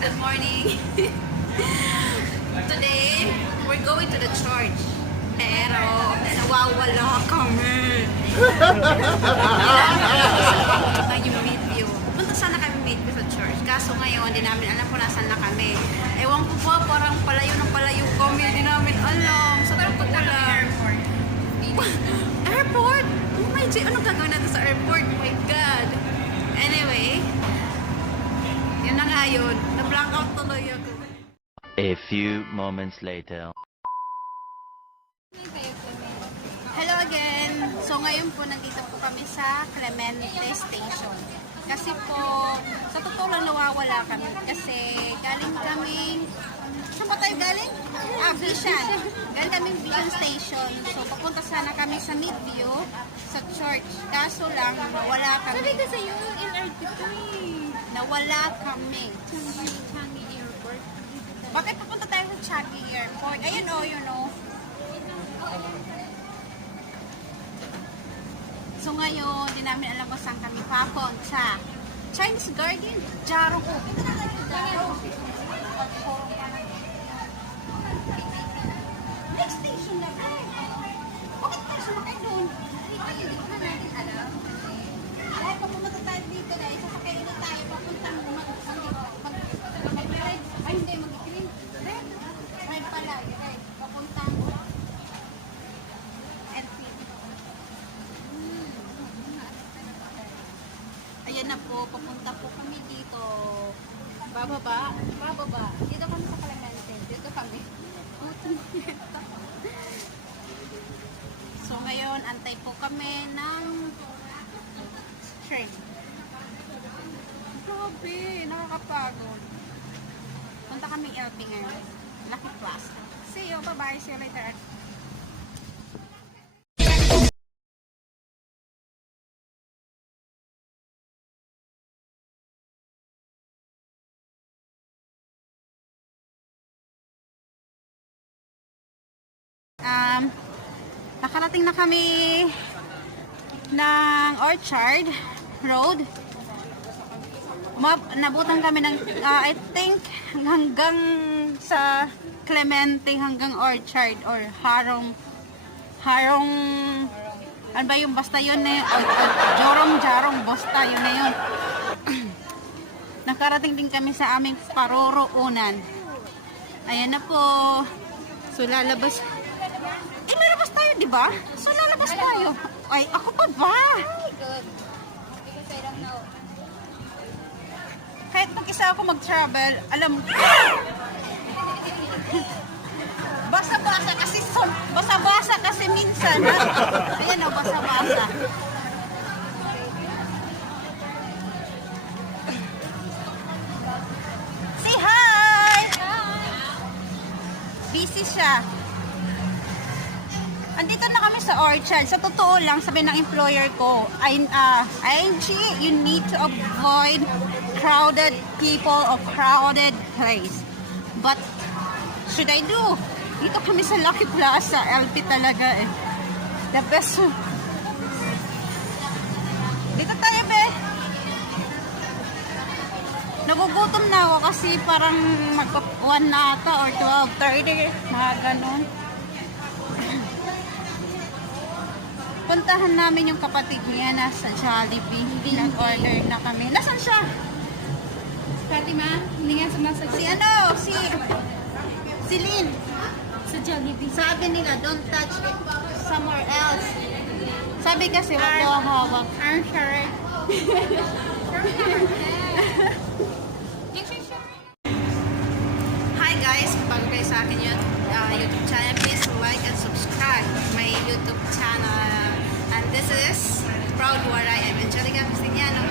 good morning. Today, we're going to the church. Pero, nawawala kami. Yung video. Punta sana kami video sa church. Kaso ngayon, hindi namin alam kung nasan na kami. Ewan ko ba, parang palayo ng palayo kami. Hindi namin alam. Sa totoo lang. Airport? Oh my God, anong gagawin natin sa airport? Oh my God. Anyway, yun na nga yun. Na-blackout tuloy ako. A few moments later. Hello again! So ngayon po, nandito po kami sa Clemente Station. Kasi po, sa totoo lang nawawala kami. Kasi galing kami... Saan ba tayo galing? Vision. Galing kami Vision Station. So papunta sana kami sa Midview, sa church. Kaso lang, nawala kami. Sabi ko sa'yo, LRT ko eh. Nawala kami. Changi Airport. Bakit papunta tayo sa Changi Airport? Ayun o, yun o. So ngayon, di namin alam kung saan kami papunta. Chinese Garden, Jaro ko. Next station na ba? Bakit tayo sumakay doon? Hindi ko na natin alam. Ay, pag pumunta tayo dito guys, sasakay na tayo papuntang mag-ride. Ay, hindi, mag-green. Ride pala, ride. Papuntang ayan na po, papunta po kami dito. Bababa, bababa. Dito kami sa Clemente. Dito kami. So ngayon, antay po kami ng train. Grabe, nakakapagod. Punta kami LP ngayon. Lucky Plaza. See you, bye-bye. See you later. Nakarating na kami ng Orchard Road. Nabutan kami ng I think hanggang sa Clemente, hanggang Orchard or Harong ano ba yung basta yun eh, Jarong basta yun na yun. Nakarating din kami sa aming paroroonan. Ayan na po. So lalabas. Lalabas tayo, di ba? So, lalabas tayo. Ay, ako pa ba? Good. Because I don't know. Kahit mag-isa ako mag-travel, alam mo. Basa-basa kasi, basa-basa kasi minsan. Ayan o, basa-basa. Say hi! Busy siya. Andito na kami sa Orchard. Sa totoo lang, sabi ng employer ko, ING, you need to avoid crowded people or crowded place. But, should I do? Dito kami sa Lucky Plaza. LP talaga eh. The best. Dito tayo, be. Nagugutom na ako kasi parang magpa-1 na ata or 12:30. Mga ganun. Puntahan namin yung kapatid niya na sa Jollibee. Nag-order na kami. Nasaan siya? Fatima, hindi nga sumasag. Si Lynn. Sa Jollibee. Sabi nila, don't touch it somewhere else. Sabi kasi, wag daw hawak. I'm sorry. Hi guys, bago kayo sa akin yun, YouTube channel, please like and subscribe my YouTube channel. And this is Proud WARAY. I'm Angelica Cristiano.